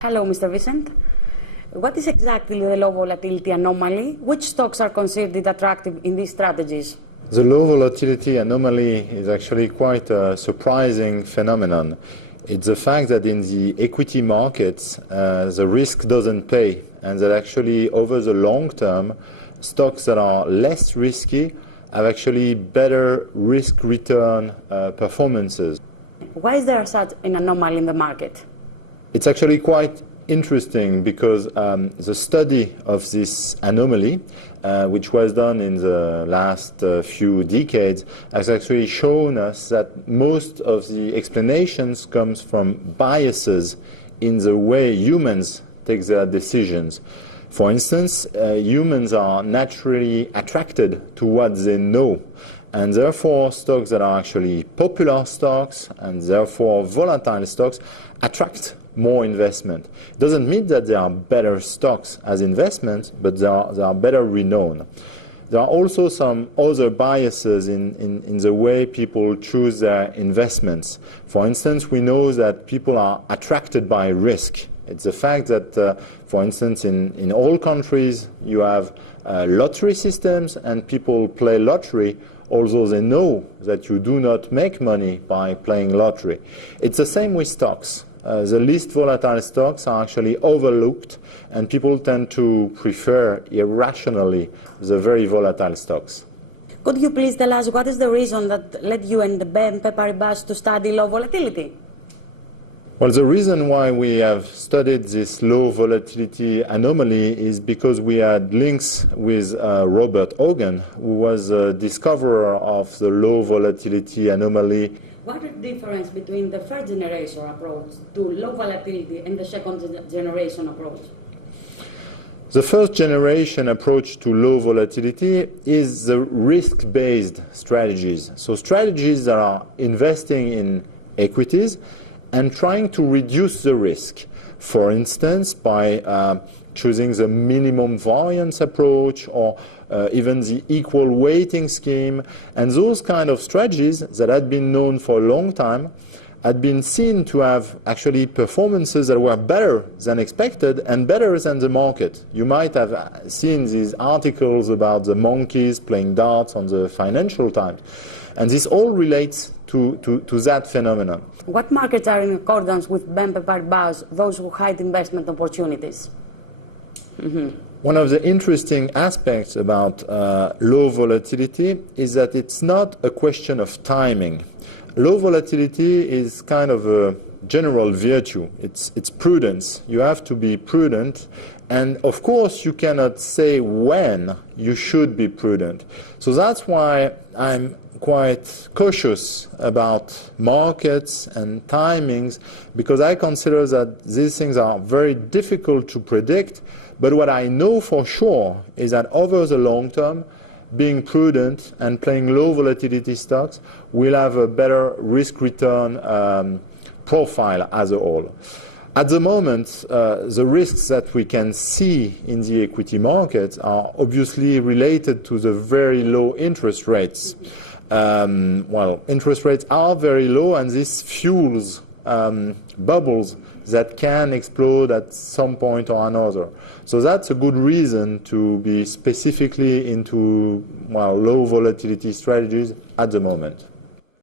Hello, Mr. Vicent. What is exactly the low volatility anomaly? Which stocks are considered attractive in these strategies? The low volatility anomaly is actually quite a surprising phenomenon. It's the fact that in the equity markets, the risk doesn't pay, and that actually over the long term, stocks that are less risky have actually better risk-return performances. Why is there such an anomaly in the market? It's actually quite interesting because the study of this anomaly, which was done in the last few decades, has actually shown us that most of the explanations comes from biases in the way humans take their decisions. For instance, humans are naturally attracted to what they know, and therefore stocks that are actually popular stocks and therefore volatile stocks attract more investment. It doesn't mean that they are better stocks as investments, but they are better renowned. There are also some other biases in the way people choose their investments. For instance, we know that people are attracted by risk. It's the fact that, for instance, in all countries you have lottery systems and people play lottery although they know that you do not make money by playing lottery. It's the same with stocks. The least volatile stocks are actually overlooked, and people tend to prefer irrationally the very volatile stocks. Could you please tell us what is the reason that led you and the BNP Paribas to study low volatility? Well, the reason why we have studied this low volatility anomaly is because we had links with Robert Hogan, who was a discoverer of the low volatility anomaly. What is the difference between the first generation approach to low volatility and the second generation approach? The first generation approach to low volatility is the risk-based strategies. So strategies that are investing in equities and trying to reduce the risk. For instance, by choosing the minimum variance approach or even the equal weighting scheme, and those kind of strategies that had been known for a long time had been seen to have actually performances that were better than expected and better than the market. You might have seen these articles about the monkeys playing darts on the Financial Times, and this all relates to that phenomenon. What markets are in accordance with BNP Paribas, those who hide investment opportunities? One of the interesting aspects about low volatility is that it's not a question of timing. Low volatility is kind of a general virtue. It's prudence. You have to be prudent, and of course you cannot say when you should be prudent. So that's why I'm quite cautious about markets and timings, because I consider that these things are very difficult to predict. But what I know for sure is that over the long term, being prudent and playing low volatility stocks will have a better risk-return profile as a whole. At the moment, the risks that we can see in the equity markets are obviously related to the very low interest rates. Well, interest rates are very low, and this fuels bubbles that can explode at some point or another. So that's a good reason to be specifically into low volatility strategies at the moment.